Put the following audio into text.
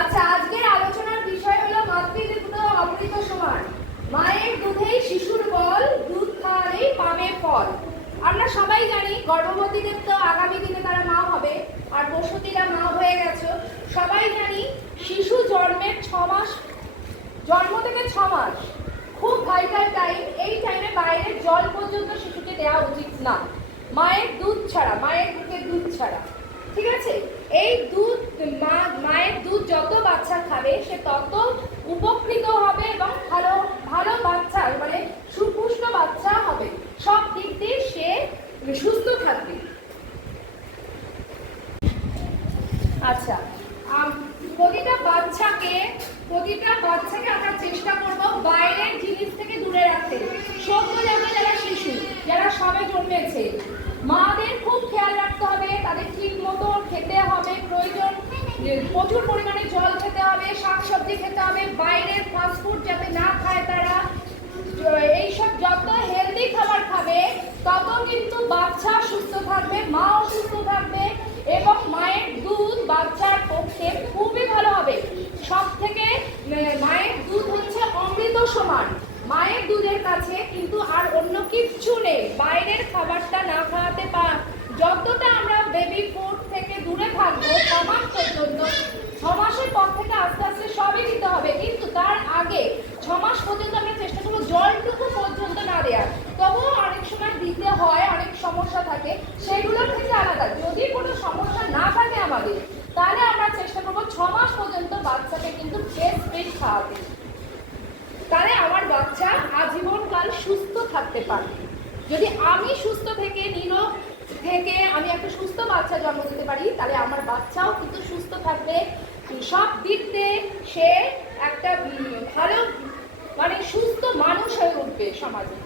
আচ্ছা, আজকের আলোচনার বিষয় হলো মাতৃদুগ্ধ অমৃত সমান। মায়ের দুধেই শিশুর বল, দুধ খাওয়ালেই পাবে ফল। আমরা সবাই জানি গর্ভবতীদের তো আগামী দিনে তারা মা হবে, আর প্রসূতিরা মা হয়ে গেছে। সবাই জানি শিশু জন্মের 6 মাস, জন্ম থেকে 6 মাস খুব ভাইটাল টাইম। এই টাইমে বাইরের জল পর্যন্ত শিশুকে দেওয়া উচিত না, মায়ের দুধ ছাড়া, মায়ের বুকের দুধ ছাড়া। ঠিক আছে? এই দুধ মায়ের দুধ যত বাচ্চা খাবে সে তত উপকৃত হবে এবং ভালো ভালো বাচ্চা মানে সুপুষ্ট বাচ্চা হবে, সব দিক দিয়ে সে সুস্থ থাকবে। আচ্ছা, প্রতিটা বাচ্চাকে আমরা চেষ্টা করব বাইরের জিনিস থেকে দূরে রাখতে। সদ্যজাত যারা শিশু, যারা সবে জন্মেছে, মাদের খুব খেয়াল রাখতে হবে, তাদের ঠিক মতো খেতে হবে, প্রয়োজন প্রচুর পরিমাণে জল খেতে হবে, শাকসবজি খেতে হবে, বাইরের ফাস্টফুড যাতে না খায় তারা। এইসব যত হেলদি খাবার খাবে তত কিন্তু বাচ্চা সুস্থ থাকবে, মাও সুস্থ থাকবে এবং মায়ের দুধ বাচ্চার পক্ষে খুবই ভালো হবে। সব থেকে মায়ের দুধ হচ্ছে অমৃত সমান। মায়ের দুধের কাছে কিন্তু আর অন্য কিচ্ছু নেই। বাইরের খাবারটা না খাওয়াতে যতটা আমরা বেবি ফুড থেকে দূরে থাকবো 6 মাস পর্যন্ত, 6 মাসের পর থেকে আস্তে আস্তে সবই দিতে হবে, কিন্তু তার আগে 6 মাস পর্যন্ত আমরা চেষ্টা করবো জলটুকু পর্যন্ত না দেওয়ার। তবুও অনেক সময় দিতে হয়, অনেক সমস্যা থাকে, সেগুলোর থেকে আলাদা। যদি কোনো সমস্যা না থাকে আমাদের, তাহলে আমরা চেষ্টা করবো 6 মাস পর্যন্ত বাচ্চাকে কিন্তু ব্রেস্ট ফিড খাওয়াতে। তাহলে আমার বাচ্চা আজীবনকাল সুস্থ থাকতে পারবে। যদি আমি সুস্থ থেকে নিরোগ থেকে আমি একটা সুস্থ বাচ্চা জন্ম দিতে পারি, তাহলে আমার বাচ্চাও কিন্তু সুস্থ থাকবে, সব দিক দিয়ে সে একটা ভালো মানে সুস্থ মানুষ হয়ে উঠবে সমাজে।